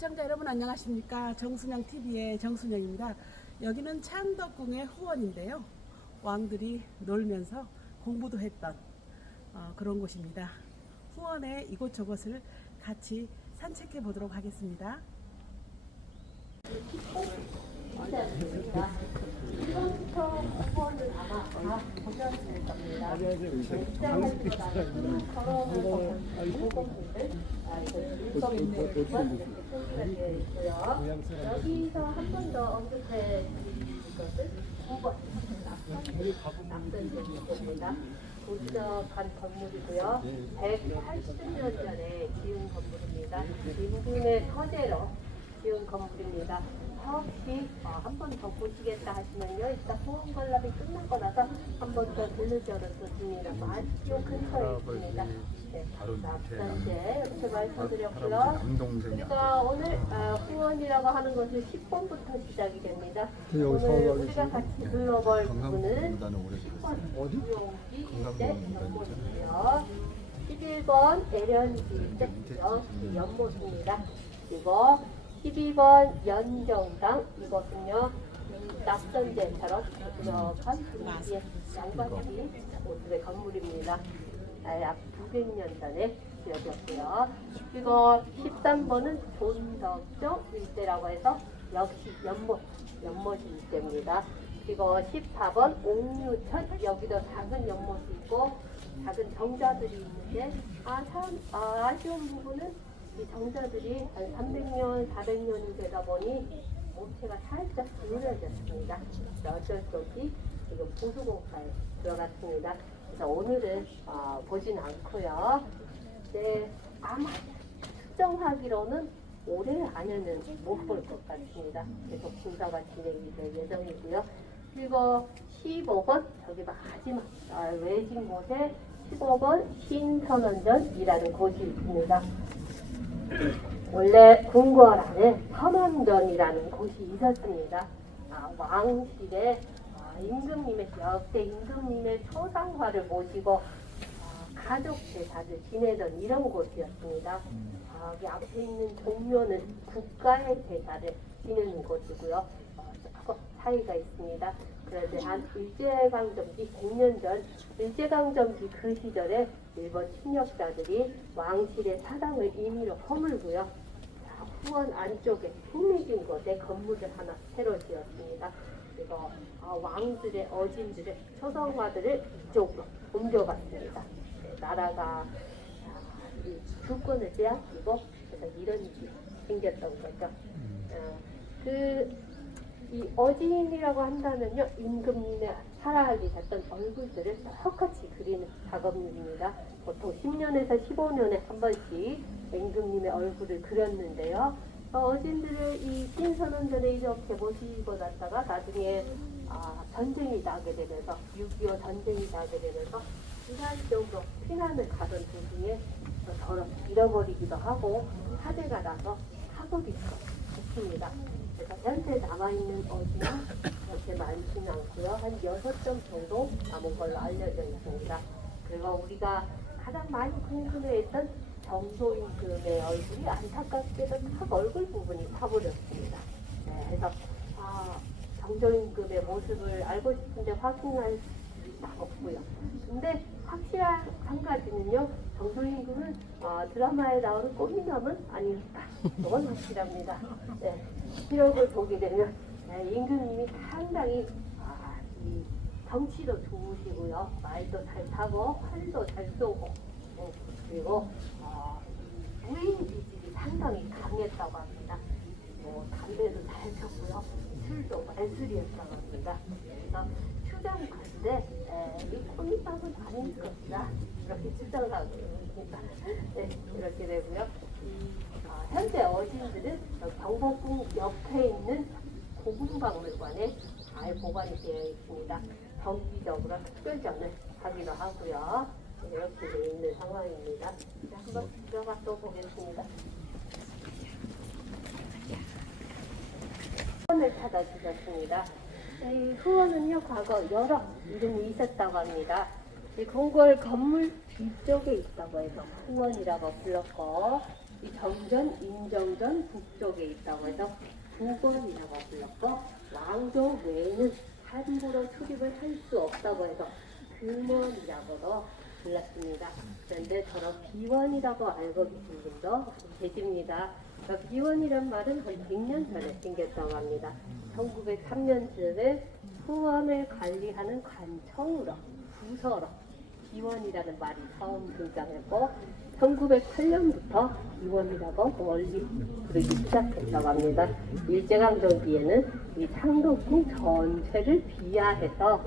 시청자 여러분 안녕하십니까. 정순영TV의 정순영입니다. 여기는 창덕궁의 후원인데요. 왕들이 놀면서 공부도 했던 그런 곳입니다. 후원의 이곳저곳을 같이 산책해 보도록 하겠습니다. 지금부터 후원을 아마 다 보셨을 겁니다. 입장하시거나 걸어오는 분들, 여기서 한 번 더 언급해 드릴 것은 9번 낙선제입니다. 고적한 건물이고요. 180년 전에 지은 건물입니다. 인근의 터제로 지은 건물입니다. 혹시 한 번 더 보시겠다 하시면요, 이따 후원 관람이 끝나고 나서 한 번 더 들르셔서 줍니다. 요 근처에 있습니다. 네, 낙선제 이렇게 말씀드렸고요. 우리가 오늘 후원이라고 하는 것은 10번부터 시작이 됩니다. 오늘 우리가 같이 둘러볼 부분은 10번 유용지 연못이고요. 11번 애련지 연못입니다. 그리고 12번 연정당, 이것은요 낙선제처럼 부드러운 분위기의 양반집 모습의 건물입니다. 약 900년 전에 지어졌고요. 그리고 13번은 존덕정 일대라고 해서 역시 연못이 일대입니다. 그리고 14번 옥류천, 여기도 작은 연못이 있고 작은 정자들이 있는데 아쉬운 부분은 이 정자들이 한 300년, 400년이 되다 보니 몸체가 살짝 기울어졌습니다. 어쩔 수 없이 지금 보수공사에 들어갔습니다. 그래서 오늘은 보진 않고요. 네, 아마 추정하기로는 올해 안에는 못 볼 것 같습니다. 계속 공사가 진행이 될 예정이고요. 그리고 15번, 저기 마지막 외진 곳에 15번 신선원전이라는 곳이 있습니다. 원래 궁궐 안에 선원전이라는 곳이 있었습니다. 왕실의 역대 임금님의 초상화를 모시고 가족 제사를 지내던 이런 곳이었습니다. 여기 앞에 있는 종묘는 국가의 제사를 지내는 곳이고요. 조금 차이가 있습니다. 그런데 한 일제강점기 100년 전 일제강점기 그 시절에 일본 침략자들이 왕실의 사당을 임의로 허물고요. 후원 안쪽에 흥미진 곳에 건물을 하나 새로 지었습니다. 그리고 왕들의 어진들의 초상화들을 이쪽으로 옮겨갔습니다. 나라가 주권을 빼앗기고 그래서 이런 일이 생겼던 거죠. 이 어진이라고 한다면요, 임금님의 살아가게 됐던 얼굴들을 똑같이 그리는 작업입니다. 보통 10년에서 15년에 한 번씩 임금님의 얼굴을 그렸는데요. 어진들을 이 신선원전에 이렇게 모시고 났다가 나중에 전쟁이 나게 되면서 6.25 전쟁이 나게 되면서 순간적으로 피난을 가던 도중에 더러 잃어버리기도 하고 화재가 나서 파국이 됐습니다. 그래서 현재 남아있는 어진은 그렇게 많지는 않고요. 한 6점 정도 남은 걸로 알려져 있습니다. 그리고 우리가 가장 많이 궁금해했던 정조임금의 얼굴이 안타깝게도 탁 얼굴 부분이 타버렸습니다. 네, 그래서 정조임금의 모습을 알고 싶은데 확인할 수가 없고요. 근데 확실한 한 가지는요, 정조임금은 드라마에 나오는 꽃미남은 아니었다. 이건 확실합니다. 네, 기록을 보게 되면 임금님이 상당히 이 정치도 좋으시고요, 말도 잘 타고 활도 잘 쏘고, 그리고 무인 기질이 상당히 강했다고 합니다. 담배도 잘 폈고요, 술도 말술이었다고 합니다. 그래서 추정컨대 이 꽃미남은 아닐 것이다, 이렇게 추정하고 있습니다. 네, 이렇게 되고요. 현재 어진들은 경복궁 옆에 있는 고궁박물관에 잘 보관이 되어 있습니다. 정기적으로 특별전을 하기도 하고요. 이렇게 되어 있는 상황입니다. 한번 들어가 또 보겠습니다. 후원을 찾아주셨습니다. 이 후원은요, 과거 여러 이름이 있었다고 합니다. 이 궁궐 건물 뒤쪽에 있다고 해서 후원이라고 불렀고, 이 정전, 인정전 북쪽에 있다고 해서 부권이라고 불렀고, 왕족 외에는 함부로 출입을 할 수 없다고 해서 금원이라고도 불렀습니다. 그런데 저런 비원이라고 알고 계신 분도 계십니다. 비원이란 말은 한 100년 전에 생겼다고 합니다. 1903년쯤에 후원을 관리하는 관청으로, 부서로 비원이라는 말이 처음 등장했고, 1908년부터 비원이라고 널리 부르기 시작했다고 합니다. 일제강점기에는 이 창덕궁 전체를 비하해서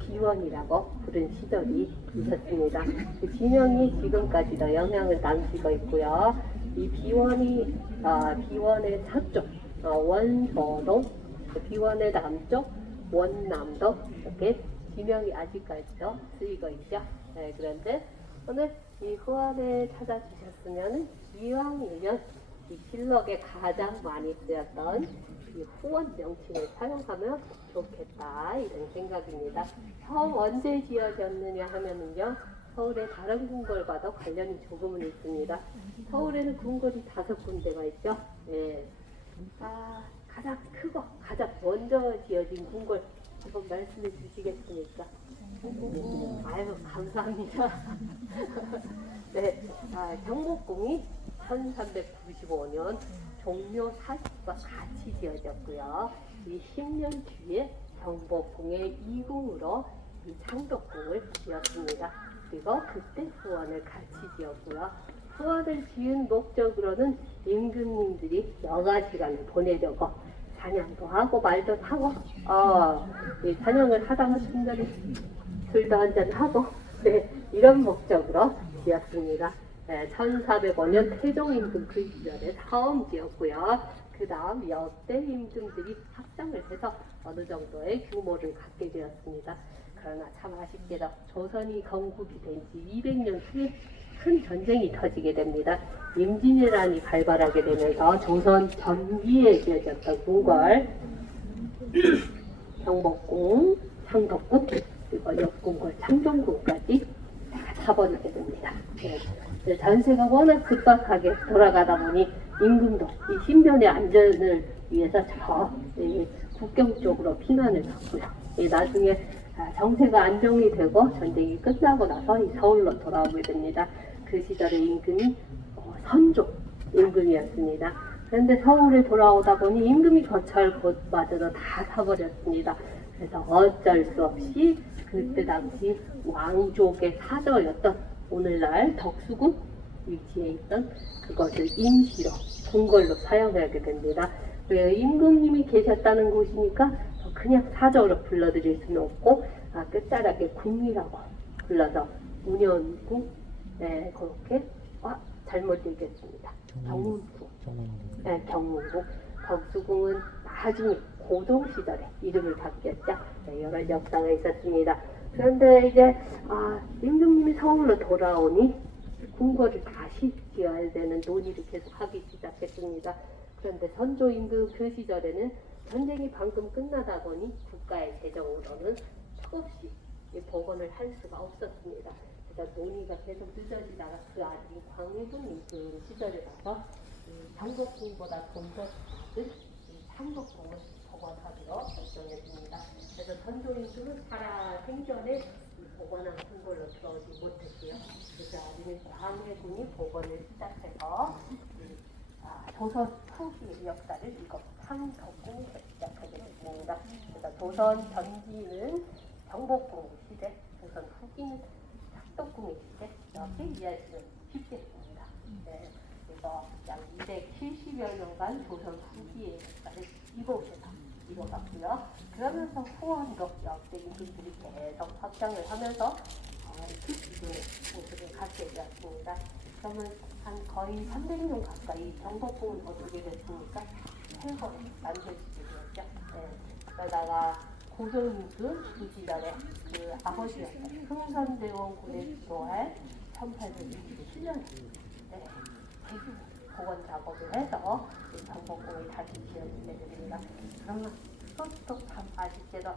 비원이라고 부른 시절이 있었습니다. 그 지명이 지금까지도 영향을 남기고 있고요. 이 비원이 비원의 서쪽 원서동, 비원의 남쪽 원남도 이렇게 지명이 아직까지도 쓰이고 있죠. 네, 그런데 오늘 이 후원에 찾아주셨으면 이왕이면 이 실록에 가장 많이 쓰였던 이 후원 명칭을 사용하면 좋겠다 이런 생각입니다. 처음 언제 지어졌느냐 하면은요, 서울의 다른 궁궐과도 관련이 조금은 있습니다. 서울에는 궁궐이 5군데가 있죠. 예. 가장 크고 가장 먼저 지어진 궁궐 한번 말씀해 주시겠습니까? 아유, 감사합니다. 네, 경복궁이 1395년 종묘 40과 같이 지어졌고요. 이 10년 뒤에 경복궁의 2궁으로 이 창덕궁을 지었습니다. 그리고 그때 후원을 같이 지었고요. 후원을 지은 목적으로는 임금님들이 여가 시간을 보내려고 사냥도 하고 말도 하고 이 사냥을 하다가 중간에 술도 한잔 하고 이런 목적으로 지었습니다. 1405년 태종 임금 그 시절에 처음 지었고요. 그 다음 역대 임금들이 확장을 해서 어느 정도의 규모를 갖게 되었습니다. 그러나 참 아쉽게도 조선이 건국이 된 지 200년 후에 큰 전쟁이 터지게 됩니다. 임진왜란이 발발하게 되면서 조선 전기에 지어졌던 궁궐 경복궁, 창덕궁, 그리고 역궁궐 창종궁까지 다 사버리게 됩니다. 전세가 워낙 급박하게 돌아가다 보니 임금도 이 신변의 안전을 위해서 저 국경 쪽으로 피난을 갔고요. 나중에 정세가 안정이 되고 전쟁이 끝나고 나서 이 서울로 돌아오게 됩니다. 그 시절의 임금이 선조 임금이었습니다. 그런데 서울에 돌아오다 보니 임금이 거처할 곳마저도 다 사버렸습니다. 그래서 어쩔 수 없이 그때 당시 왕족의 사저였던 오늘날 덕수궁 위치에 있던 그것을 임시로 궁궐로 사용하게 됩니다. 임금님이 계셨다는 곳이니까 그냥 사저로 불러드릴 수는 없고 끝자락에 궁이라고 불러서 문현궁 그렇게 잘못 얘기했습니다. 경운궁 경운궁 덕수궁은 나중에 고종시절에 이름을 바뀌었죠. 여러 역사가 있었습니다. 그런데 이제 임금님이 서울로 돌아오니 궁궐을 다시 지어야 되는 논의를 계속 하기 시작했습니다. 그런데 선조 임금 그 시절에는 전쟁이 방금 끝나다 보니 국가의 재정으로는 턱없이 복원을 할 수가 없었습니다. 그래서 논의가 계속 늦어지다가 그 아들인 광해군 임금 시절이라서 경복궁보다 돈더 창덕궁을 복원하기로 결정했습니다. 그래서 선조 임금은 살아 생전에 복원한 궁궐로 들어오지 못했고요. 그래서 아들인 광해군이 복원을 시작해서 조선 후기의 역사를 이거 창덕궁에서 시작하게 됐습니다. 그래서 조선 전기는 경복궁 시대, 조선 후기는 창덕궁의 시대 이렇게 이해하시면 쉽겠습니다. 그래서 약 270여 년간 조선 후기의 역사를 이곳에서 이뤄갔고요. 그러면서 후원도 역대 임금들이 계속 확장을 하면서 그 기존의 모습을 갖게 되었습니다. 그러면 한 거의 300년 가까이 경복궁은 어떻게 됐습니까? 폐허로 만들어지게 되었죠. 그러다가 고종임금 그 시절에 그 아버지였던 흥선대원 군의 주도할 1867년에 대규모 복원 작업을 해서 경복궁이 다시 지어지게 됩니다. 그러면 그것도 참 아쉽게도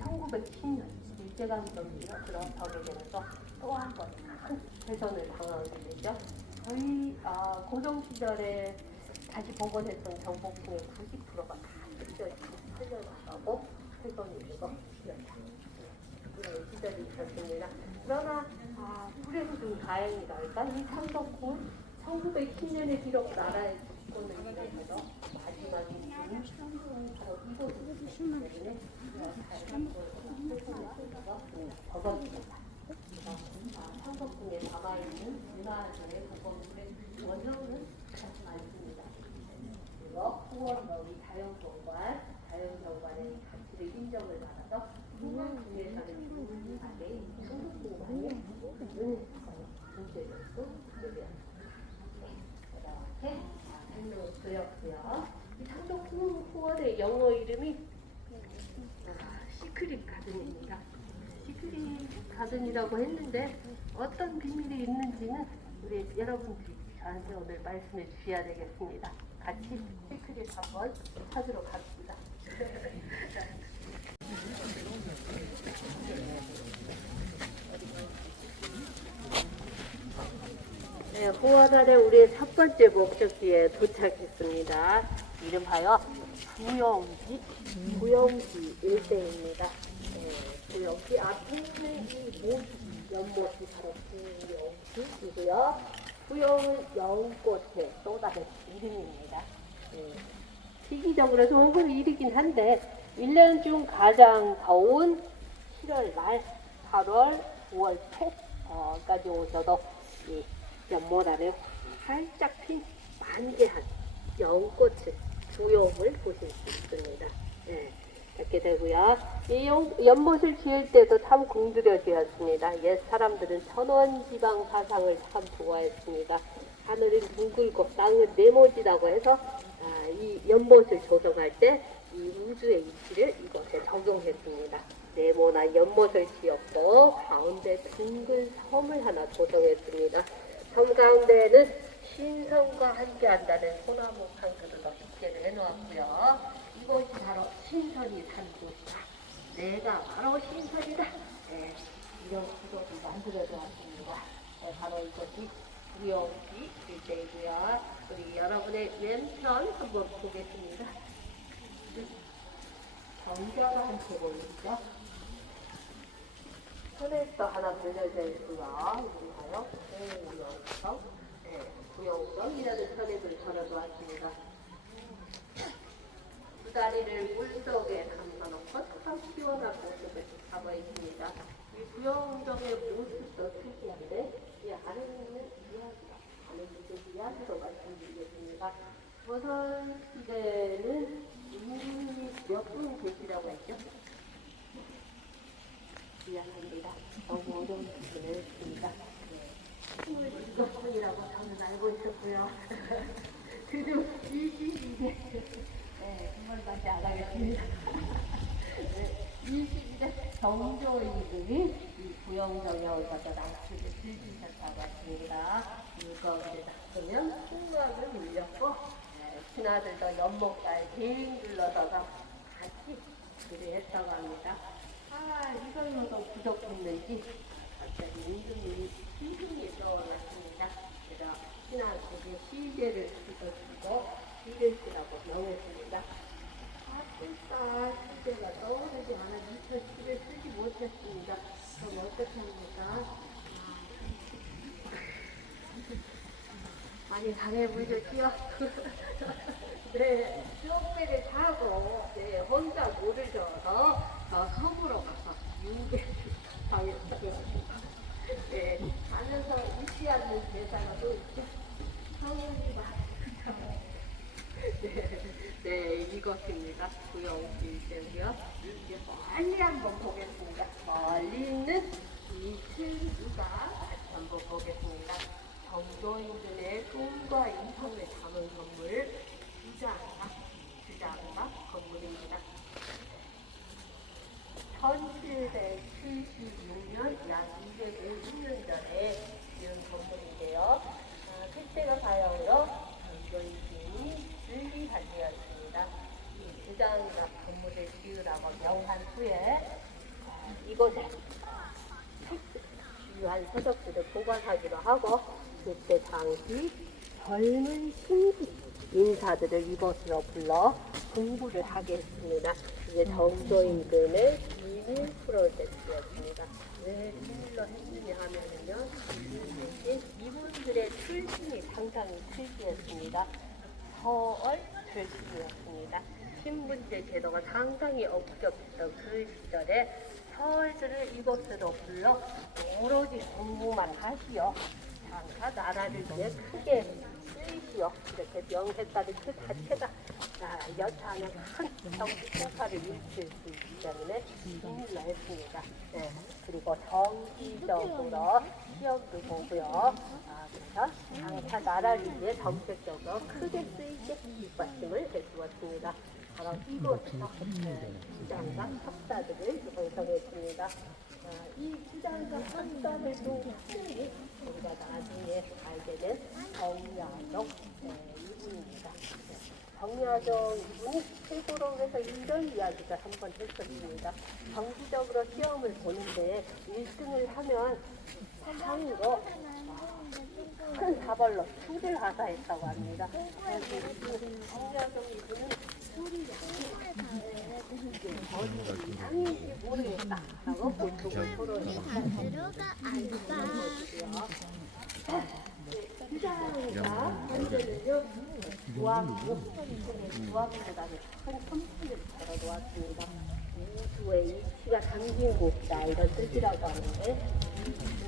1910년 일제강점기가 들어서게 되면서 또 한 번 큰 훼손을 당하게 되죠. 거의 고종 시절에 다시 복원했던 정복궁의 90%가 다 틀려나가고 훼손이 되고 그런 시절이 있었습니다. 그러나 그래도 좀 다행이다. 일단 이 창덕궁 1910년에 비록 나라의 집권을 이루면서 마지막인 바로 이곳이기 때문에 적었습니다. 창덕궁에 남아있는 문화재의 보건물의 원형은 그렇지 않습니다. 그리고 후원더위 자연경관의 가치를 인정을 받아서 중앙궁에서는 중앙에 창덕궁만이 문제점도 되었습니다. 이렇게 설명드렸고요. 이 창덕궁 후원의 영어 이름이 시크릿 가든입니다. 시크릿 가든이라고 했는데 어떤 비밀이 있는지는 우리 여러분들이 저한테 오늘 말씀해 주셔야 되겠습니다. 같이 시크릿 한번 찾으러 갑시다. 네, 후원안에 우리의 첫 번째 목적지에 도착했습니다. 이름하여 부영지 일대입니다. 부영지 앞에 있는 이 연못이 바로 부영지이고요. 부영은 연꽃의 또 다른 이름입니다. 시기적으로 조금 이르긴 한데 1년 중 가장 더운 7월 말 8월 9월 초까지 오셔도 이 연못 안에 활짝 핀 만개한 연꽃을 부영을 보실 수 있습니다. 이렇게 되고요. 이 연못을 지을 때도 참 공들여지었습니다. 옛 사람들은 천원지방 사상을 참 좋아했습니다. 하늘은 둥글고 땅은 네모지다고 해서 이 연못을 조성할 때 이 우주의 이치를 이것에 적용했습니다. 네모난 연못을 지었고 가운데 둥근 섬을 하나 조성했습니다. 섬 가운데에는 신선과 함께한다는 소나무 상들을 깊게 내놓았고요. 이곳이 바로 신선이 산 곳이다. 내가 바로 신선이다. 이런 구도를 만들어져 왔습니다. 바로 이곳이 부영지 일대이고요. 우리 여러분의 왼편 한번 보겠습니다. 정자가 함께 보이죠? 선에서 하나 그려져 있고요. 이름하여 부영성이라는 선액을 걸어놓았습니다. 두 다리를 물속에 담가놓고 참 시원한 모습을 담아 있습니다. 이 부영정의 모습도 특이한데 이 안에 있는 이야기로 말씀드리겠습니다. 조선 시대는 임금이 몇 분 계시라고 했죠? 미안합니다. 너무 어려운 부분을 했습니다. 27분이라고 저는 알고 있었고요. 그중 22대 정말 다시 알아겠습니다. 22대 정조이들이 이 부영정에 오셔서 낚시를 즐기셨다고 했습니다. 물가운데 낚으면 풍막을 울렸고 신하들도 연못가에 빙 둘러서서 같이 일을 했다고 합니다. 이걸로도 부족했는지 갑자기 임금님이 시중이 떠올랐습니다. 그래서 신하들에게 시제를 쓰고 시를 쓰라고 명했습니다. 쓸까 시제가 떠오르지 않아 미처 시를 쓰지 못했습니다. 그럼 어떻게 합니까? 많이 당해보셨지요? 네, 수업배를 타고 혼자 물을 저어서 저 섬으로 가서 유배를 당했어요. 가면서 잊지 않는 대사가 또 있죠. 성훈이가 이것입니다. 부영지이고요. 이제 멀리 한번 보겠습니다. 멀리 있는 이 틀이가 같이 한번 보겠습니다. 정조인들의 꿈과 이성을 담은 건물 주자가 건물입니다. 1776년 약 206년 전에 지은 건물인데요. 택배가 바야흐로 정조인이 즐기하였습니다. 이 주장이나 건물을 지으라고 명한 후에 이곳에 주요한 서적들을 보관하기로 하고 그때 당시 젊은 신기 인사들을 이곳으로 불러 공부를 하게 했습니다. 이게 정조임금의 비밀 프로젝트였습니다. 왜 비밀로 했느냐 하면은요, 이분들의 출신이 상당히 특이했습니다. 서얼 출신이었습니다. 신분제 제도가 상당히 엄격했던 그 시절에 서얼들을 이곳으로 불러 오로지 공부만 하시어 장사 나라를 위해 크게 쓰이시어 이렇게 명색까지 그 자체가 여차하면 큰 정치 통사를 일으킬 수 있기 때문에 비밀로 했습니다. 네. 그리고 정기적으로 시험도 보고요. 그래서 장사 나라를 위해 정책적으로 크게 쓰이게 뒷받침을 해주었습니다. 바로 이곳에서 주장과 석사들을 완성했습니다. 이 주장과 석사들 중 하나는 우리가 나중에 알게 된 정야정 이분입니다. 정야정 이분이 최고로 해서 이런 이야기를 한번 했었습니다. 정기적으로 시험을 보는데 1등을 하면 상으로 큰 사벌로 술을 하사했다고 합니다. 정야정 이분은 술이 이상인지 모르겠다라고 고통을 토로했습니다. 주장과 현재는요, 부암보다는 큰 선풍을 걸어놓았습니다. 우주의 이치가 담긴 곳이다 이런 뜻이라고 하는데,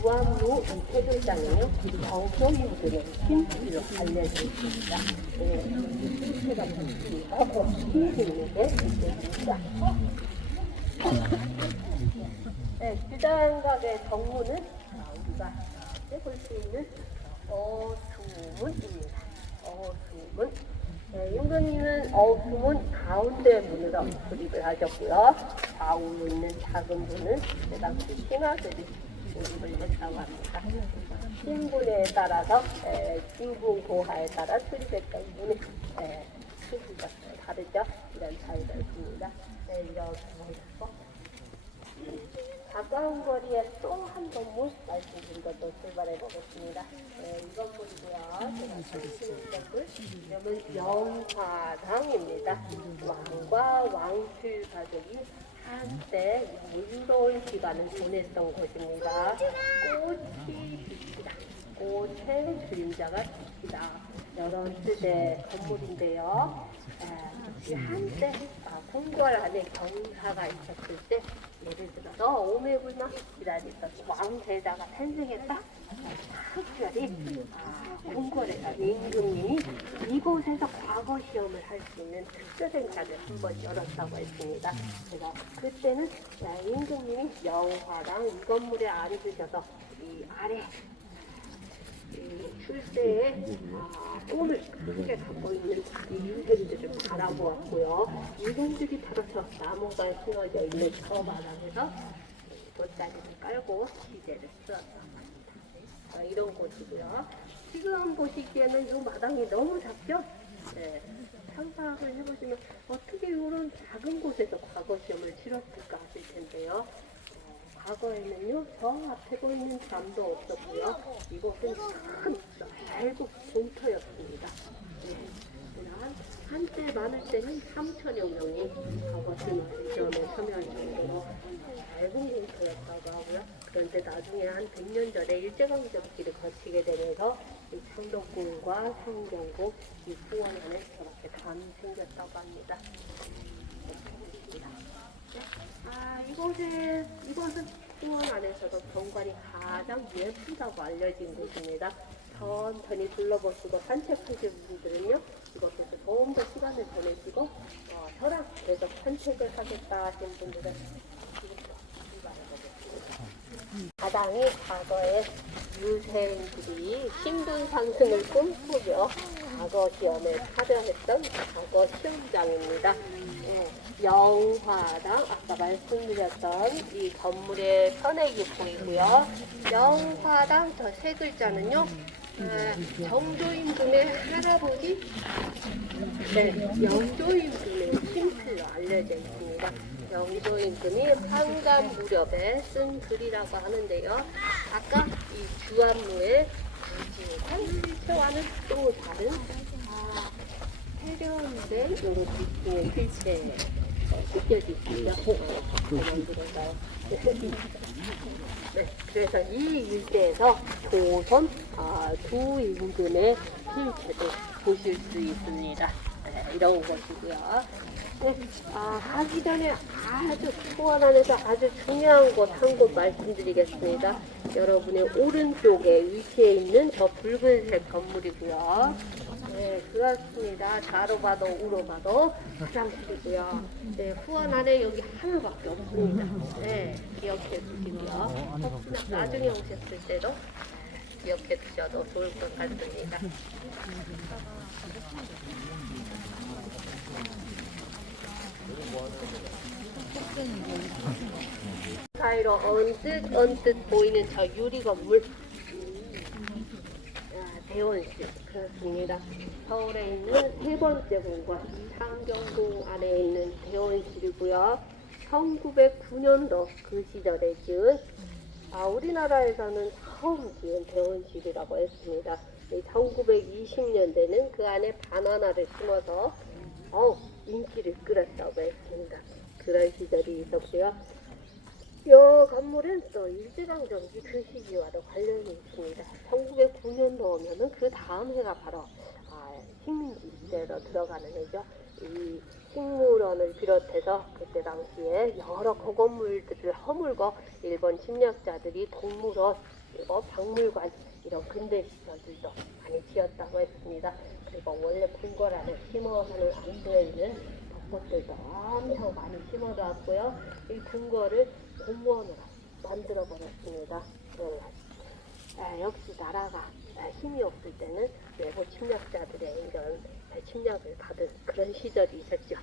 부암로 세 글자는요, 정조임금의 힘줄로 알려져 있습니다. 힘줄가 붙이고 힘이 있는데 있습니다. 주장각의 정문은 우리가 볼 수 있는 어수문입니다. 어수문. 임금님은 어수문 가운데 문으로 수립을 하셨고요. 좌우에 있는 작은 문은 그 당시 신하들이 수립을 했다고 합니다. 신분에 따라서 신분 고하에 따라 수립했던 문의 크기가 다르죠. 이런 차이가 있습니다. 이렇게 보시고 가까운 거리에 또 한 건물 말씀드린 것도 출발해 보겠습니다. 이 건물이고요. 제가 보시는 건물, 이름은 영화당입니다. 왕과 왕실 가족이 한때 여유로운 시간을 보냈던 곳입니다. 꽃이 빛이다. 꽃의 그림자가 빛이다. 이런 뜻의 건물인데요. 한때 궁궐 안에 경사가 있었을 때, 예를 들어서 오매불망이라는 왕세자가 탄생했다. 특별히 궁궐에서 임금님이 이곳에서 과거 시험을 할 수 있는 특별한 자를 한번 열었다고 했습니다. 그래서 그때는 임금님이 영화랑 이 건물에 앉으셔서 이 아래 출세의 꿈을 크게 갖고 있는 이 유생들을 바라보았고요. 유생들이 바로 저 나무가 심어져 있는 저 마당에서 돗자리를 깔고 시제를 쓰었다고 합니다. 이런 곳이고요. 지금 보시기에는 이 마당이 너무 작죠? 네. 상상을 해보시면 어떻게 이런 작은 곳에서 과거 시험을 치렀을까 하실 텐데요. 과거에는요, 저 앞에 보이는 담도 없었고요. 이곳은 큰 대국 공터였습니다. 한때 많을 때는 3천여 명이 과거 시험에 참여할 정도로 짧은 공터였다고 하고요. 그런데 나중에 한 100년 전에 일제강점기를 거치게 되면서 이 창덕궁과 상경궁, 이 후원 안에 저렇게 담이 생겼다고 합니다. 이곳은 후원 안에서도 경관이 가장 예쁘다고 알려진 곳입니다. 천천히 둘러보시고 산책하실 분들은요, 이곳에서 조금 더 시간을 보내시고, 저랑 계속 산책을 하겠다 하신 분들은 이곳으로 출발해보겠습니다. 마당이 과거에 유생들이 신분 상승을 꿈꾸며 과거 시험에 참여했던 과거 시험장입니다. 영화당, 아까 말씀드렸던 이 건물의 선액이 보이고요. 영화당 저 세 글자는요, 정조임금의 할아버지, 영조임금의 친필로 알려져 있습니다. 영조임금이 환감 무렵에 쓴 글이라고 하는데요. 아까 이 주안무에 필체와는 또 다른 세련된 이런 느낌의 필체 느껴지시죠? 만들어서 네, 그래서 이 일대에서 조선 두 임금의 필체도 보실 수 있습니다. 네, 이런 것이고요. 네, 가기 전에 아주 초원 안에서 아주 중요한 곳 한 곳 말씀드리겠습니다. 여러분의 오른쪽에 위치해 있는 저 붉은색 건물이고요. 네, 그렇습니다. 좌로 봐도 우로 봐도 화장실이고요. 네, 후원 안에 여기 하나밖에 없습니다. 네, 기억해 두시고요. 혹시나 나중에 오셨을 때도 기억해 두셔도 좋을 것 같습니다. 사이로 언뜻 보이는 저 유리 건물 대원실 그렇습니다. 서울에 있는 세 번째 공관 창경궁 안에 있는 대원실이고요. 1909년도 그 시절에 지은 우리나라에서는 처음 지은 대원실이라고 했습니다. 1920년대는 그 안에 바나나를 심어서 인기를 끌었다고 했습니다. 그런 시절이 있었고요. 이 건물은 또 일제강점기 그 시기와도 관련이 있습니다. 1909년도면은 그 다음 해가 바로 식민지 시대로 들어가는 해죠. 이 식물원을 비롯해서 그때 당시에 여러 고건물들을 허물고 일본 침략자들이 동물원 그리고 박물관 이런 근대 시설들도 많이 지었다고 했습니다. 그리고 원래 궁궐안에 심어서는 안 되는 벚꽃들도 엄청 많이 심어놨고요. 이 궁궐을 공무원으로 만들어 버렸습니다. 역시 나라가 힘이 없을 때는 외부 침략자들의 이런 침략을 받은 그런 시절이 있었죠.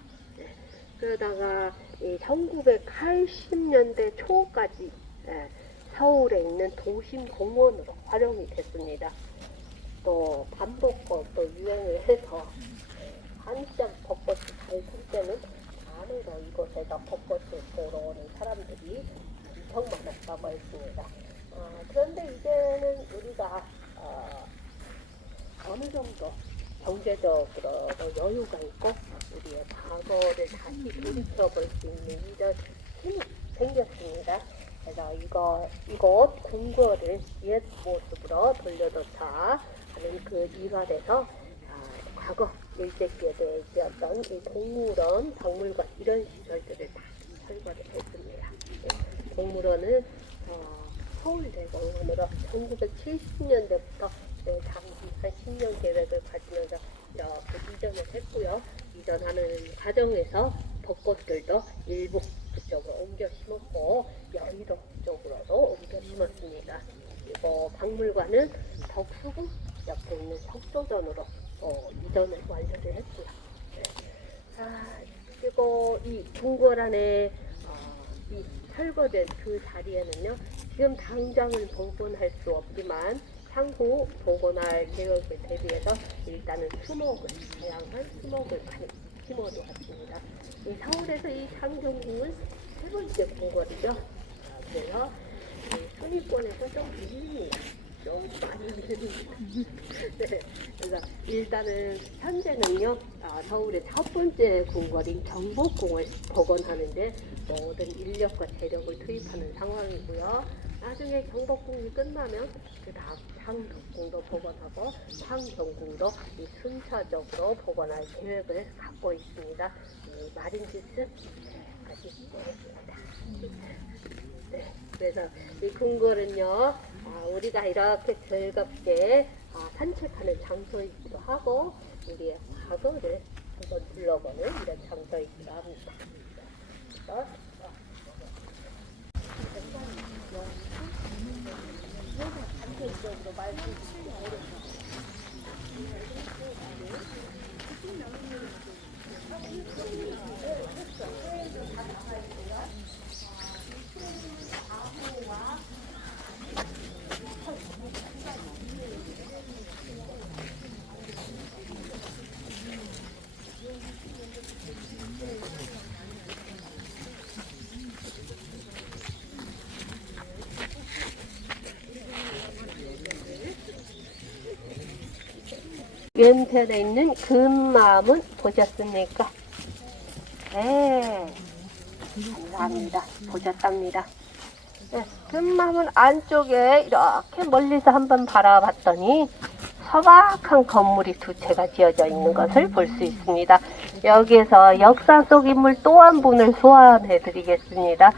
그러다가 1980년대 초까지 서울에 있는 도심 공원으로 활용이 됐습니다. 또 밤벚꽃도 유행을 해서 한참 벚꽃이 잘 필 때는 밤에도 이곳에서 벚꽃을 보러 오는 사람들이 엄청 많았다고 했습니다. 그런데 이제는 우리가 어느 정도 경제적으로도 여유가 있고 우리의 과거를 다시 돌이켜볼 수 있는 이런 힘이 생겼습니다. 그래서 이곳 궁궐을 옛 모습으로 돌려놓자 하는 그 일환에서 과거 일제시대에 지었던 이 동물원, 박물관 이런 시설들을 다 철거를 했습니다. 동물원은 서울대공원으로 1970년대부터 장기 한 10년 계획을 가지면서 이렇게 이전을 했고요. 이전하는 과정에서 벚꽃들도 일부 그쪽으로 옮겨 심었고 여의도 쪽으로도 옮겨 심었습니다. 그리고 박물관은 덕수궁 옆에 있는 석조전으로 이전을 완료를 했고요. 그리고 이 궁궐 안에 이 철거된 그 자리에는요, 지금 당장은 복원할 수 없지만 향후 복원할 계획을 대비해서 일단은 다양한 수목을 많이 심어놓았습니다. 이 서울에서 이 창경궁은 세 번째 궁궐이죠. 그래서 순위권에서 좀 밀립니다. 좀 많이 밀립니다. 네, 그래서 일단은 현재는요, 서울의 첫 번째 궁궐인 경복궁을 복원하는데 모든 인력과 재력을 투입하는 상황이고요. 나중에 경복궁이 끝나면 그 다음 창덕궁도 복원하고 창경궁도 순차적으로 복원할 계획을 갖고 있습니다. 마린 짓은 아직 모릅니다. 네, 그래서 이 궁궐은요, 우리가 이렇게 즐겁게 산책하는 장소이기도 하고 우리의 과거를 한번 둘러보는 이런 장소이기도 합니다. 그래서 단계적으로 말씀드리고 왼편에 있는 금마문 보셨습니까? 네, 감사합니다. 보셨답니다. 네, 금마문 안쪽에 이렇게 멀리서 한번 바라봤더니 서박한 건물이 두 채가 지어져 있는 것을 볼 수 있습니다. 여기에서 역사 속 인물 또 한 분을 소환해 드리겠습니다.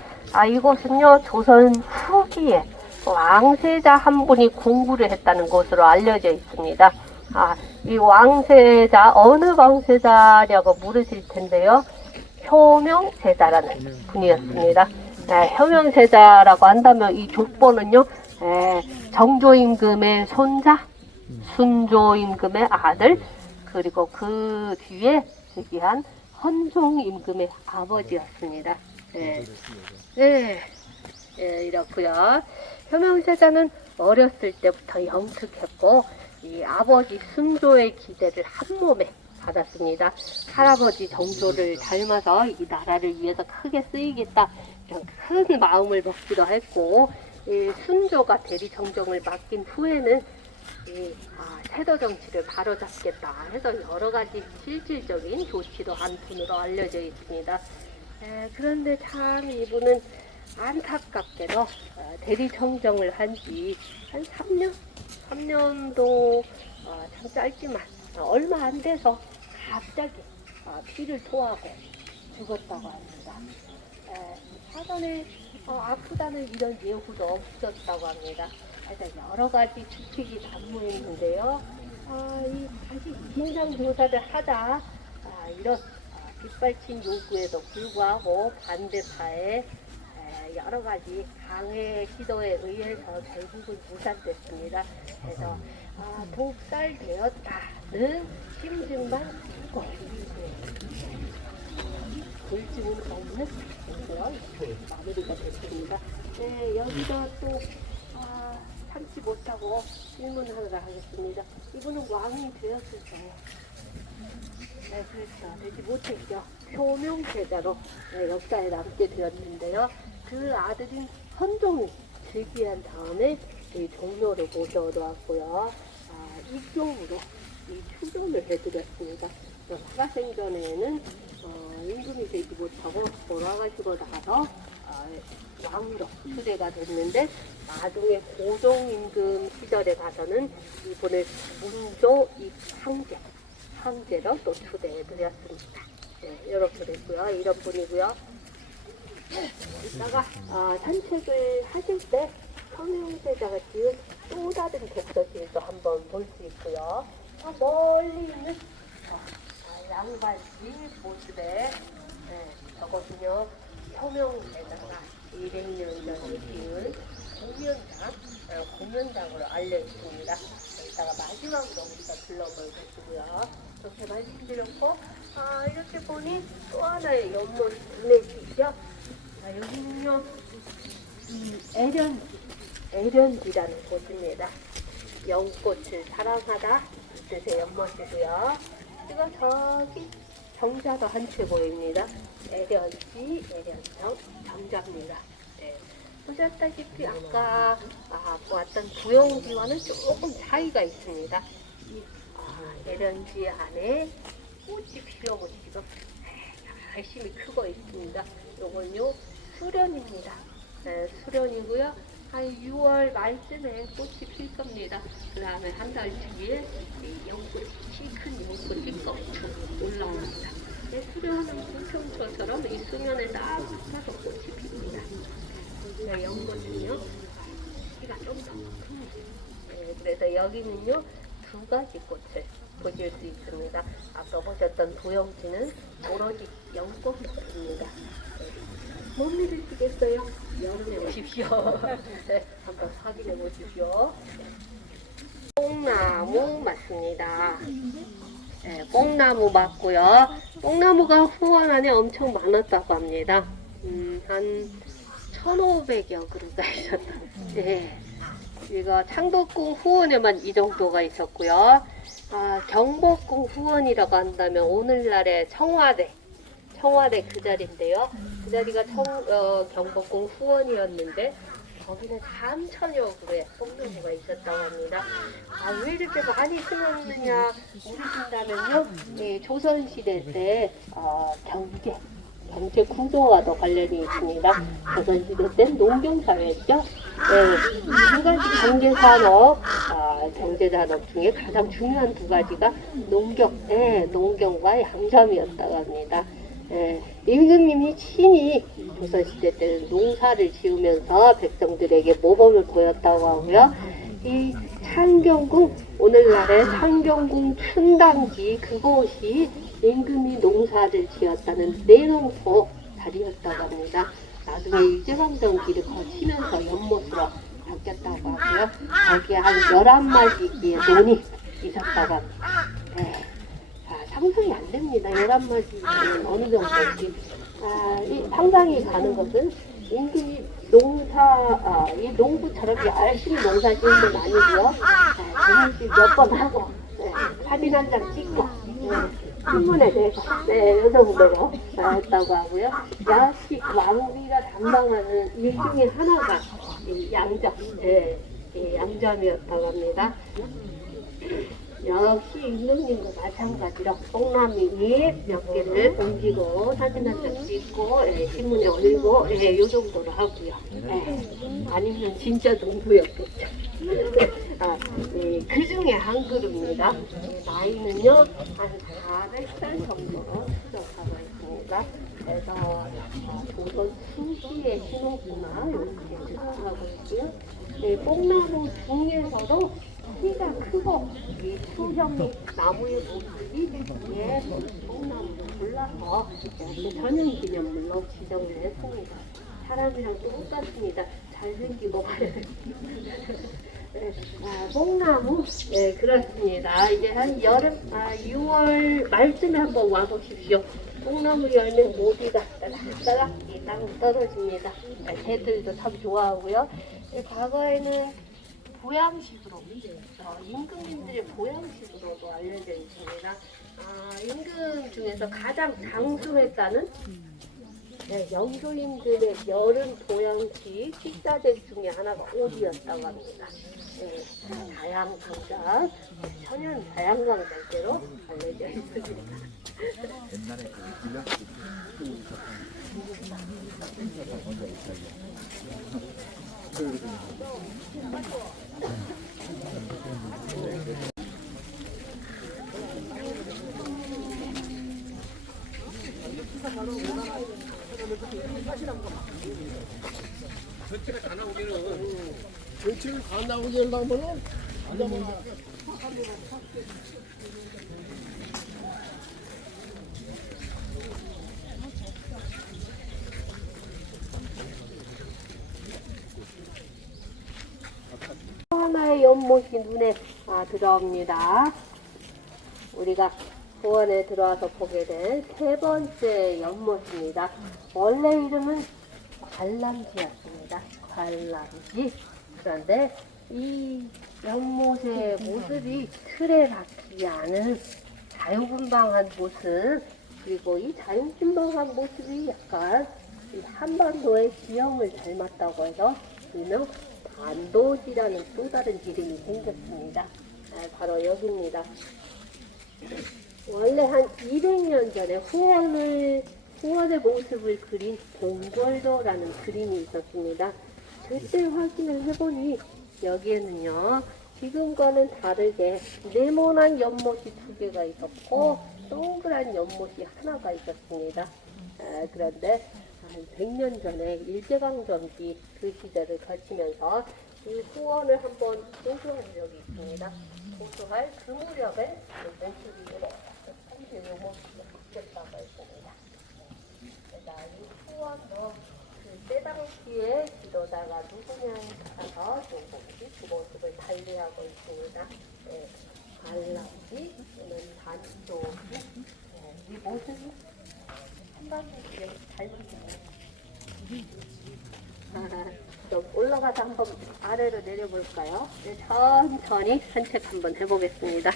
이곳은요, 조선 후기에 왕세자 한 분이 공부를 했다는 곳으로 알려져 있습니다. 이 왕세자, 어느 왕세자냐고 물으실 텐데요. 효명세자라는 분이었습니다. 효명세자라고 한다면 이 족보는요, 정조임금의 손자, 순조임금의 아들, 그리고 그 뒤에 즉위한 헌종임금의 아버지였습니다. 이렇고요. 효명세자는 어렸을 때부터 영특했고 이 아버지 순조의 기대를 한 몸에 받았습니다. 할아버지 정조를 닮아서 이 나라를 위해서 크게 쓰이겠다 이런 큰 마음을 먹기도 했고, 이 순조가 대리정정을 맡긴 후에는 세도 정치를 바로잡겠다 해서 여러 가지 실질적인 조치도 한 분으로 알려져 있습니다. 그런데 참 이분은 안타깝게도 대리청정을 한 지 한 3년도 참 짧지만 얼마 안 돼서 갑자기 피를 토하고 죽었다고 합니다. 사전에 아프다는 이런 예후도 없었다고 합니다. 그래서 여러 가지 추측이 난무했는데요. 다시 진상 조사를 하자 이런 빗발친 요구에도 불구하고 반대파의 여러 가지 강해 시도에 의해서 결국은 무산됐습니다. 그래서 독살되었다는 심증만 있고 불증은 없는 그런 마무리가 됐습니다. 여기서 또 참지 못하고 질문하러 하겠습니다. 이분은 왕이 되었을 때 그렇죠. 되지 못했죠. 효명세자로 역사에 남게 되었는데요. 그 아들인 헌종이 즉위한 다음에 이 종묘를 모셔놓았고요. 입종으로 이 추존을 해드렸습니다. 살아생전에는 임금이 되지 못하고 돌아가시고 나서 왕으로 추대가 됐는데, 나중에 고종임금 시절에 가서는 이분을 문조 황제로 또 추대해드렸습니다. 이렇게 됐고요. 이런 분이고요. 이따가 산책을 하실 때 성형세자가 지은 또 다른 독서실도 한번 볼 수 있고요. 멀리 있는 양반지 모습에 저것은요, 성형세자가 200년 전에 지은 공연장으로 알려 있습니다. 이따가 마지막으로 우리가 둘러보겠고요. 이렇게 말씀드렸고, 이렇게 보니 또 하나의 연못이 눈에 띄죠. 여기는요, 애련지라는 곳입니다. 연꽃을 사랑하다 이 뜻의 연못이고요. 그리고 저기 정자도 한 채 보입니다. 애련지, 애련정, 정자입니다. 보셨다시피 아까 보았던 구용지와는 조금 차이가 있습니다. 애련지 안에 꽃이 피어보시고 열심히 크고 있습니다. 요건요 수련입니다. 수련이고요. 한 6월 말쯤에 꽃이 필 겁니다. 그 다음에 한 달 뒤에 연꽃이, 큰 연꽃이 껑충 올라옵니다. 수련은 풍경초처럼 이 수면에 딱 붙어서 꽃이 핍니다. 연꽃은요 키가 좀 더 큽니다. 그래서 여기는요 2가지 꽃을 보실 수 있습니다. 아까 보셨던 도영지는 오로지 연꽃입니다. 못 믿으시겠어요? 여름에 오십시오. 한번 확인해 보십시오. 뽕나무 맞습니다. 뽕나무 맞고요. 뽕나무가 후원 안에 엄청 많았다고 합니다. 한 1,500여 그루가 있었다. 이거 창덕궁 후원에만 이 정도가 있었고요. 경복궁 후원이라고 한다면 오늘날의 청와대 그 자리인데요. 그 자리가 경복궁 후원이었는데 거기는 3천여 그루의 뽕나무가 있었다고 합니다. 왜 이렇게 많이 심었느냐 물으신다면요, 조선시대 때 경제 구조와도 관련이 있습니다. 조선시대 때는 농경사회였죠. 두 가지 경제산업, 경제산업 중에 가장 중요한 두 가지가 농경과 양잠이었다고 합니다. 임금님이 친히 조선시대 때는 농사를 지으면서 백성들에게 모범을 보였다고 하고요. 이 창경궁, 오늘날의 창경궁 춘당지 그곳이 임금이 농사를 지었다는 내농토 자리였다고 합니다. 나중에 일제강점기를 거치면서 연못으로 바뀌었다고 하고요. 거기에 한 11마리의 논이 있었다고 합니다. 상상이 안 됩니다. 11마리는 어느 정도인지. 상상이 가는 것은 임금이 이 농부처럼 열심히 농사 지은 건 아니고요. 정일집 몇 번 하고, 사진 한 장 찍고, 신문에 대해서, 이 정도로 했다고 하고요. 역시 왕비가 담당하는 일 중에 하나가 양잠이었다고 합니다. 역시 임금님과 마찬가지로 뽕나무 잎 몇 개를 옮기고 사진 한 장 찍고 신문에 올리고 이 정도로 하고요. 아니면 진짜 농부였겠죠. 그 중에 한 그룹입니다. 나이는요 한 400살 정도로 추정하고 있습니다. 그래서 조선 후기에 심었구나 이렇게 추정하고 있고요. 뽕나무 중에서도 키가 크고 이 수형 나무의 모습이 뽕나무로 골라서 전형기념물로 지정을 했습니다. 사람이랑 똑같습니다. 잘생기고 뽕나무 그렇습니다. 이제 한 여름 6월 말쯤에 한번 와보십시오. 뽕나무 열매 모기가 따닥따닥 이 땅으로 떨어집니다. 새들도 참 좋아하고요. 과거에는 보양식으로 임금님들의 보양식으로도 알려져 있습니다. 임금 중에서 가장 장수했다는 영조임금의 여름 보양식 식사들 중에 하나가 오리였다고 합니다. 다양강장, 천연 다양강장대로 알려져 있습니다. 옛날에 전체를 다 나오게 하려면은 하나의 연못이 눈에 들어옵니다. 우리가 소원에 들어와서 보게 된 세 번째 연못입니다. 원래 이름은 관람지였습니다. 관람지. 그런데 이 연못의 모습이 틀에 박히지 않은 자유분방한 모습, 그리고 이 자유분방한 모습이 약간 이 한반도의 지형을 닮았다고 해서 일명 반도지라는 또 다른 이름이 생겼습니다. 바로 여기입니다. 원래 한 200년 전에 후원의 모습을 그린 동골도라는 그림이 있었습니다. 그때 확인을 해보니 여기에는요, 지금과는 다르게 네모난 연못이 2개가 있었고 동그란 연못이 하나가 있었습니다. 그런데 한 100년 전에 일제강점기 그 시대를 거치면서 이 후원을 한번 보수한 적이 있습니다. 보수할 그 무렵에 모습이 이렇게 요모습이 바뀌었다고 했습니다. 이 후원도 그때 당시에 지도자가 누구냐에 따라서 조금씩 그 모습을 달리하고 있습니다. 관람지 또는 반도지, 이 모습이 한반도에 닮았습니다. 좀 올라가서 한번 아래로 내려볼까요? 네, 천천히 산책 한번 해보겠습니다.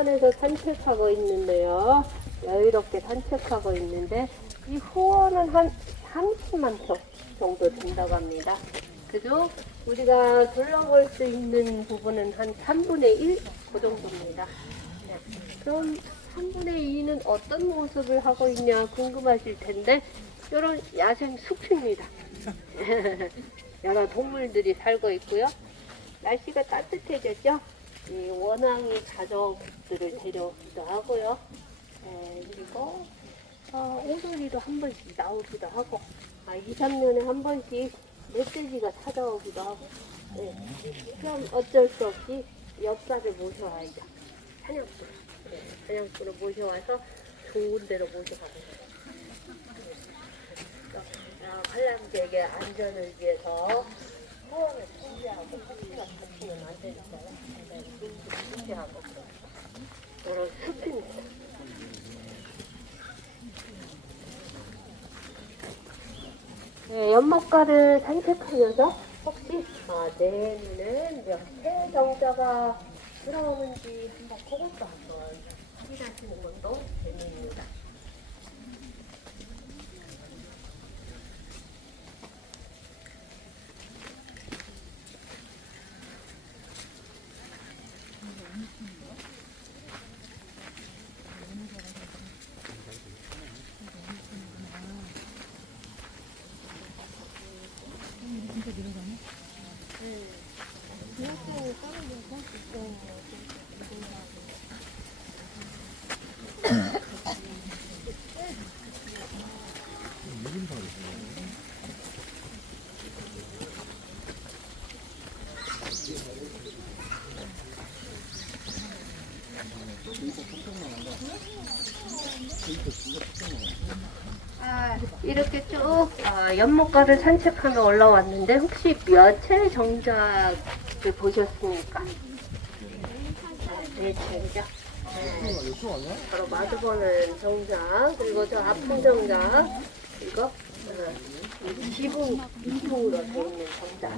후원에서 산책하고 있는데요. 여유롭게 산책하고 있는데 이 후원은 한 30만 표 정도 된다고 합니다. 그죠? 우리가 둘러볼 수 있는 부분은 한 3분의 1? 그 정도입니다. 네. 그럼 3분의 2는 어떤 모습을 하고 있냐 궁금하실 텐데 이런 야생 숲입니다. 여러 동물들이 살고 있고요. 날씨가 따뜻해졌죠? 이 원앙이 가족들을 데려오기도 하고요. 그리고 오돌이도 한 번씩 나오기도 하고 2, 3년에 한 번씩 멧돼지가 찾아오기도 하고 그럼 어쩔 수 없이 엽사를 모셔와야죠. 사냥꾼. 사냥꾼을 모셔와서 좋은 데로 모셔가고 관람객의 안전을 위해서 소원을 준비하고 커피가 다치면 안 되니까요. 준비하고 이런 숲입니다. 네, 연못가를 산책하면서 혹시 내 눈에 몇 세 정자가 들어오는지 한번 그것도 한번 확인하시는 것도 재미입니다. 이렇게 쭉 연못가를 산책하며 올라왔는데 혹시 몇 채 정작을 보셨습니까? 네 채죠. 바로 마주보는 정작, 그리고 저 아픈 정작, 그리고 지붕 이중으로 되어 있는 정작.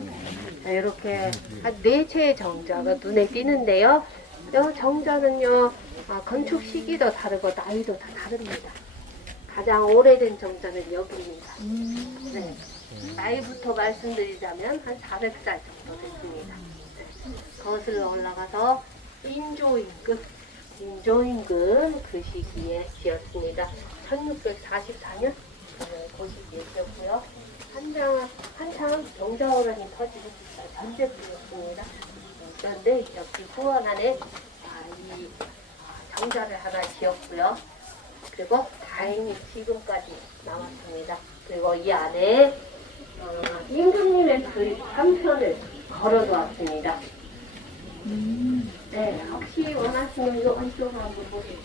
이렇게 한 4채의 정자가 눈에 띄는데요. 이 정자는요, 건축 시기도 다르고 나이도 다 다릅니다. 가장 오래된 정자는 여기입니다. 네. 나이부터 말씀드리자면 한 400살 정도 됐습니다. 거슬러 올라가서 인조임금 그 시기에 지었습니다. 1644년 그 시기에 지었고요. 한창 정자호란이 터지고 전쟁 중이었습니다. 그런데 역시 후원 안에 이 정자를 하나 지었고요. 그리고 다행히 지금까지 나왔습니다. 그리고 이 안에 임금님의 글 한 편을 걸어두었습니다. 네, 혹시 원하시면 이거 안쪽으로 한번 보세요.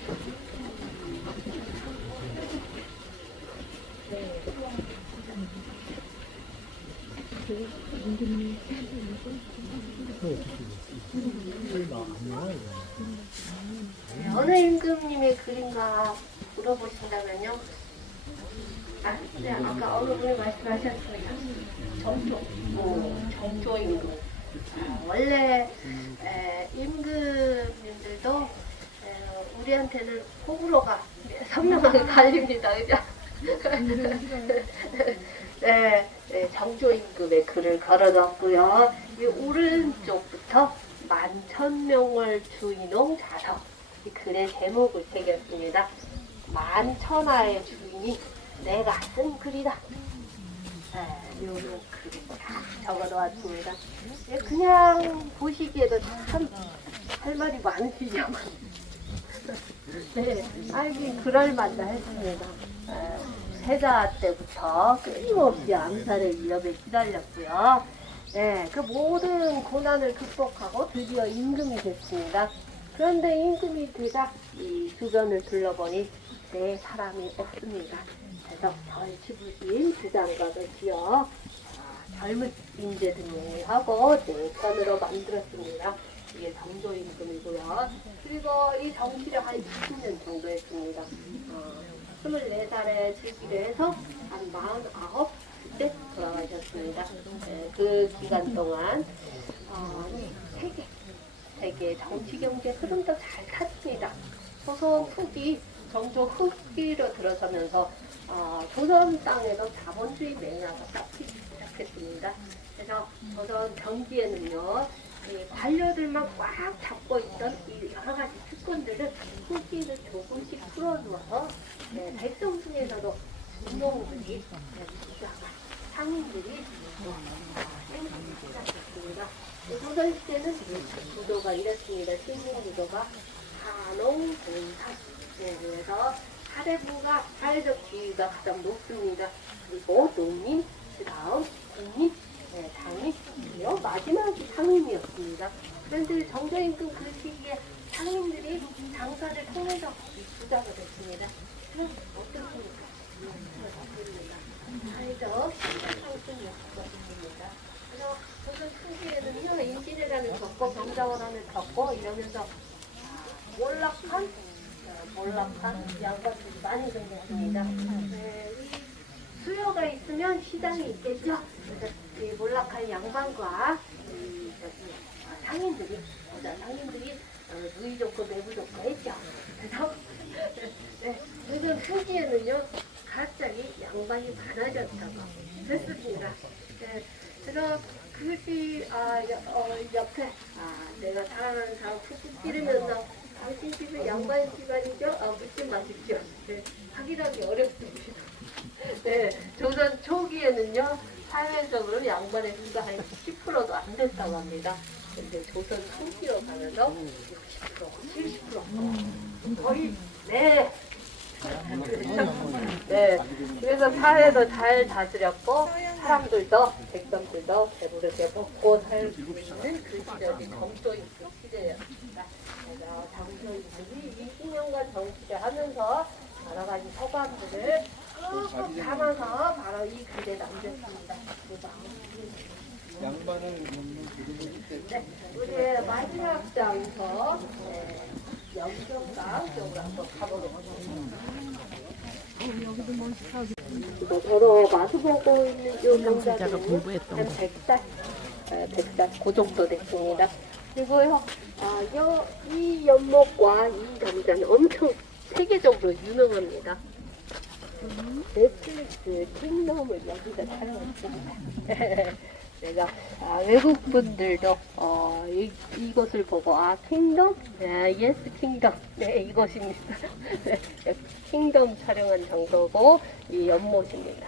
네. 어느 임금님의 글인가 물어보신다면요. 네, 아까 어느 분이 말씀하셨습니다. 정조 임금. 원래 임금님들도 우리한테는 호불호가 선명하게 갈립니다. 그죠? 네, 정조 임금의 글을 걸어놨고요. 이 오른쪽부터 만천명월 주인홍 자서 이 글의 제목을 새겼습니다. 만천하의 주인이 내가 쓴 글이다. 이런 글을 다 적어놓았습니다. 그냥 보시기에도 참 할 말이 많으시죠. 네, 아이고 그럴만도 했습니다. 세자 때부터 끊임없이 암살의 위협에 시달렸고요. 네, 그 모든 고난을 극복하고 드디어 임금이 됐습니다. 그런데 임금이 되자 이 주변을 둘러보니 사람이 없습니다. 그래서 별치부진 주장각을 지어 젊은 인재 등용하고 편으로 만들었습니다. 이게 정조 임금이고요. 그리고 이 정치를 한 20년 정도 했습니다. 24살에 즉위를 해서 한 49 그때 돌아가셨습니다. 그 기간 동안 세계 이게 정치 경제 흐름도 잘 탔습니다. 조선 후기 정조 후기로 들어서면서 조선 땅에도 자본주의 매너가 싹트기 시작했습니다. 그래서 조선 경기에는요, 이 관료들만 꽉 잡고 있던 이 여러 가지 특권들을 후기를 조금씩 풀어주어서 백성 중에서도 중농들이, 상인들이 생기기 시작했습니다. 조선시대는 구도가 이렇습니다. 신분 구도가 한농공산. 그래서 사대부가 사회적 지위가 가장 높습니다. 그리고 농민, 그 다음 국민, 장인, 그리고 마지막이 상인이었습니다. 그런데 정조임금 그 시기에 상인들이 장사를 통해서 부자가 됐습니다. 그럼 어떻습니까? 사회적 상승이 없어집니다. 그래서 조선 초기에는요, 임진왜란을 겪고 병자호란을 겪고 이러면서 몰락한 양반들이 많이 생겼습니다. 이 수요가 있으면 시장이 있겠죠. 그래서 이 몰락한 양반과 상인들이 누이 좋고 내부 좋고 했죠. 그래서 요즘 후기에는요, 갑자기 양반이 많아졌다고 그랬습니다. 그래서 그것이 옆에 내가 사랑하는 사람 푹푹 찌르면서 당신 집은 양반 집안이죠? 묻지 마십시오. 확인하기 어렵습니다. 조선 초기에는요, 사회적으로 양반의 수가 한 10%도 안 됐다고 합니다. 근데 조선 후기로 가면서 60%, 70%, 거의, 그래서 사회도 잘 다스렸고, 사람들도, 백성들도 배부르게 먹고 살고 있는 그 시절이 정조임금 시대였습니다. 그래서 정조임금이 20년간 정치를 하면서 여러 가지 서관들을 꾹꾹 담아서 바로 이 글에 남겼습니다. 양반을 먹는 그릇을 우리 마지막 장서 영정강 쪽으로 한번 가보겠습니다. 저도 마주보고 있는 요 경자들은 한 100살 그 정도 됐습니다. 그리고요, 이 연못과 이 경자는 엄청 세계적으로 유명합니다. 넷플릭스 킹덤을 여기서 촬영했습니다. 내가 외국 분들도 이것을 보고 킹덤? 예스 킹덤. 이것입니다. 킹덤 촬영한 정도고 이 연못입니다.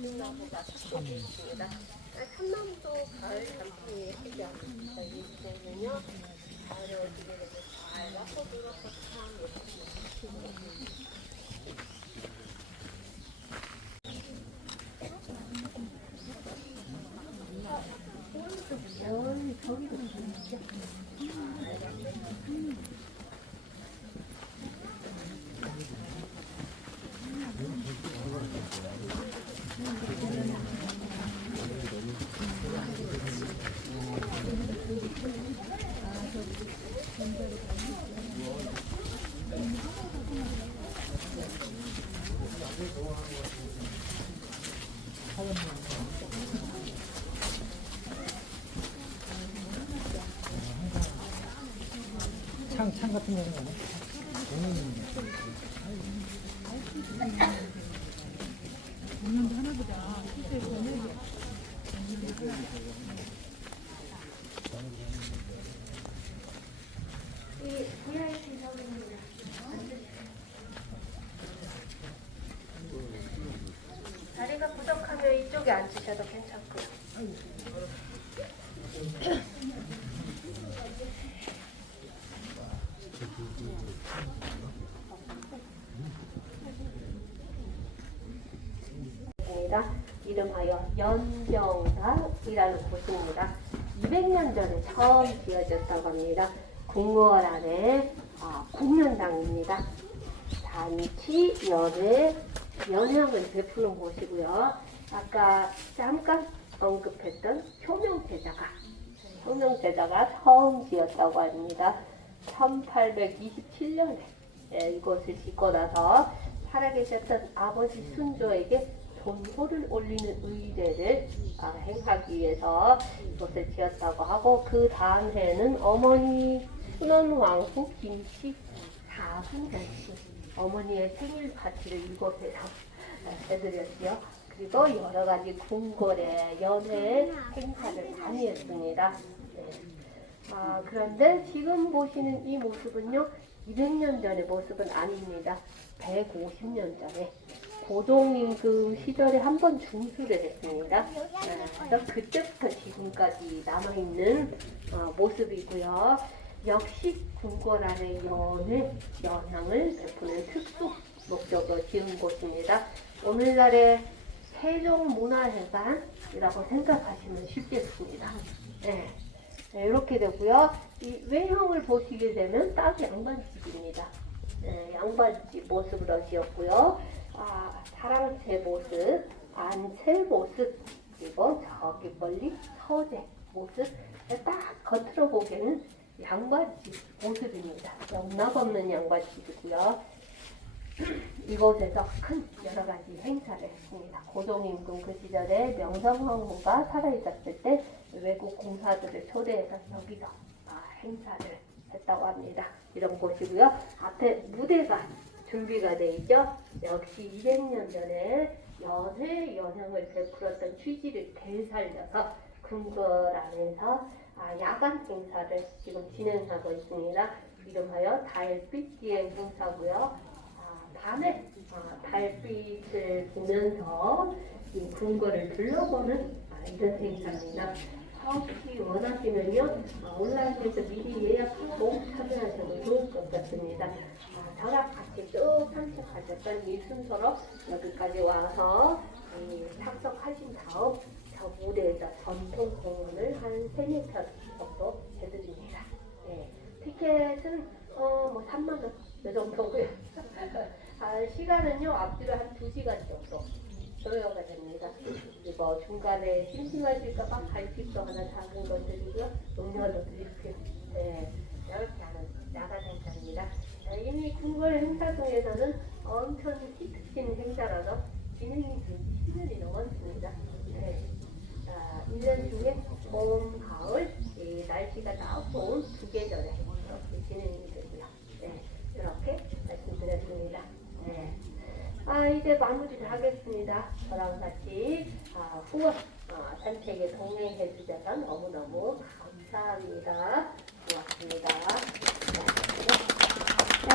삼나무가 찾고 있습니다. 삼나무도 가을 단풍이 피지 않습니다. 이 시대는요, 가을에 어디를 잘 와서 들어서 참 예쁩니다. 저기도 있죠. 창 같은 거는 이 VIP석입니다. 자리가 부족하면 이쪽에 앉으셔도 괜찮고요. 이름하여 연경당이라는 곳입니다. 이 200년 전에 처음 지어졌다고 합니다. 궁궐 안에 공연당입니다. 잔치, 연회, 연향을 베푸는 곳이고요. 아까 잠깐 언급했던 효명제자가 처음 지었다고 합니다. 1827년에 이곳을 짓고 나서 살아계셨던 아버지 순조에게 돈호를 올리는 의례를 행하기 위해서 이곳을 지었다고 하고, 그 다음 해에는 어머니 순원왕후 김씨 4분 잔치, 어머니의 생일 파티를 이곳에서 해드렸지요. 그리고 여러 가지 궁궐의 연회 행사를 많이 했습니다. 네. 그런데 지금 보시는 이 모습은요, 200년 전의 모습은 아닙니다. 150년 전에 고종임금 시절에 한번 중수를 했습니다. 그래서 그때부터 지금까지 남아있는 모습이고요. 역시 궁궐 안에 연회, 연향을 베푸는 특수 목적으로 지은 곳입니다. 오늘날의 세종문화회관이라고 생각하시면 쉽겠습니다. 네. 네, 이렇게 되고요. 이 외형을 보시게 되면 딱 양반집입니다. 네, 양반집 모습으로 지었고요. 사랑채 모습, 안채 모습, 그리고 저기 멀리 서재 모습, 딱 겉으로 보기에는 양반집 모습입니다. 영락없는 양반집이고요. 이곳에서 큰 여러 가지 행사를 했습니다. 고종임금 그 시절에 명성황후가 살아있었을 때 외국 공사들을 초대해서 여기서 행사를 했다고 합니다. 이런 곳이고요. 앞에 무대가 준비가 되어 있죠. 역시 200년 전에 연회, 연향을 베풀었던 취지를 되살려서 궁궐 안에서 야간 행사를 지금 진행하고 있습니다. 이름하여 달빛기행 행사고요. 밤에 달빛을 보면서 이 궁궐을 둘러보는 이런 행사입니다. 혹시 원하시면요, 온라인에서 미리 예약하고 참여하셔도 좋을 것 같습니다. 저랑 같이 쭉 산책하셨던 이 순서로 여기까지 와서 착석하신 다음 저 무대에서 전통 공연을 한 3-4편 정도 해드립니다. 네. 티켓은 뭐 3만원 이 정도고요. 시간은요, 앞뒤로 한 2시간 정도 소요가 됩니다. 그리고 중간에 심심하실까봐 간식도 하나 작은 거 드리고요. 음료도 드릴게요. 네, 이렇게 하는 야간 행사입니다. 이미 궁궐 행사 중에서는 엄청 히트친 행사라서 진행이 된 10년이 넘었습니다. 네. 1년 중에 봄, 가을, 날씨가 딱 좋은 2계절에 이렇게 진행이 되고요. 네, 이렇게 말씀드렸습니다. 네. 이제 마무리를 하겠습니다. 저랑 같이 후원 산책에 동행해 주셔서 너무너무 감사합니다. 고맙습니다. 네,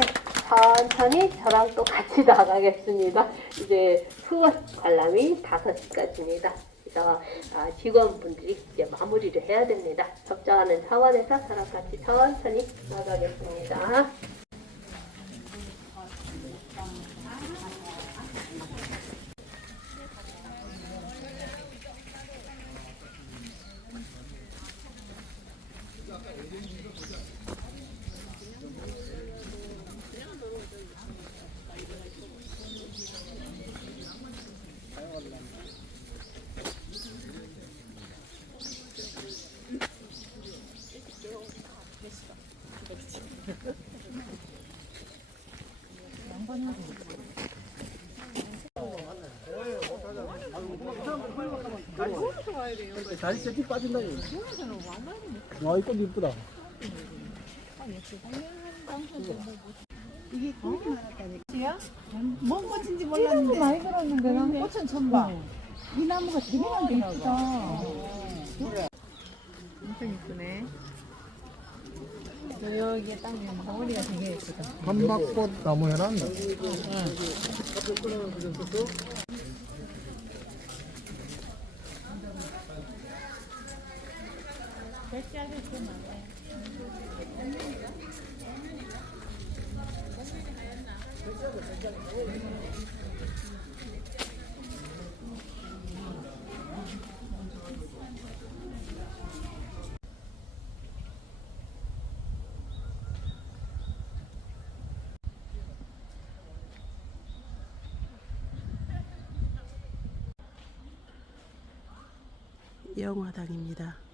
천천히 저랑 또 같이 나가겠습니다. 이제 후원 관람이 5시까지입니다. 그래서 직원분들이 이제 마무리를 해야 됩니다. 접종하는 차원에서 저랑 같이 천천히 나가겠습니다. 다리 셋이 빠진다 이거. 와 이거 이쁘다. 이게 그렇게 많았다니까. 뭔 꽃인지 몰랐는데. 많이 들었는데 난 꽃은 처음 봐. 이 나무가 되게 많은데 이쁘다. 엄청 이쁘네. 여기에 딱 덩어리가 되게 예쁘다. 한박꽃 나무 해놨나? 영화당입니다.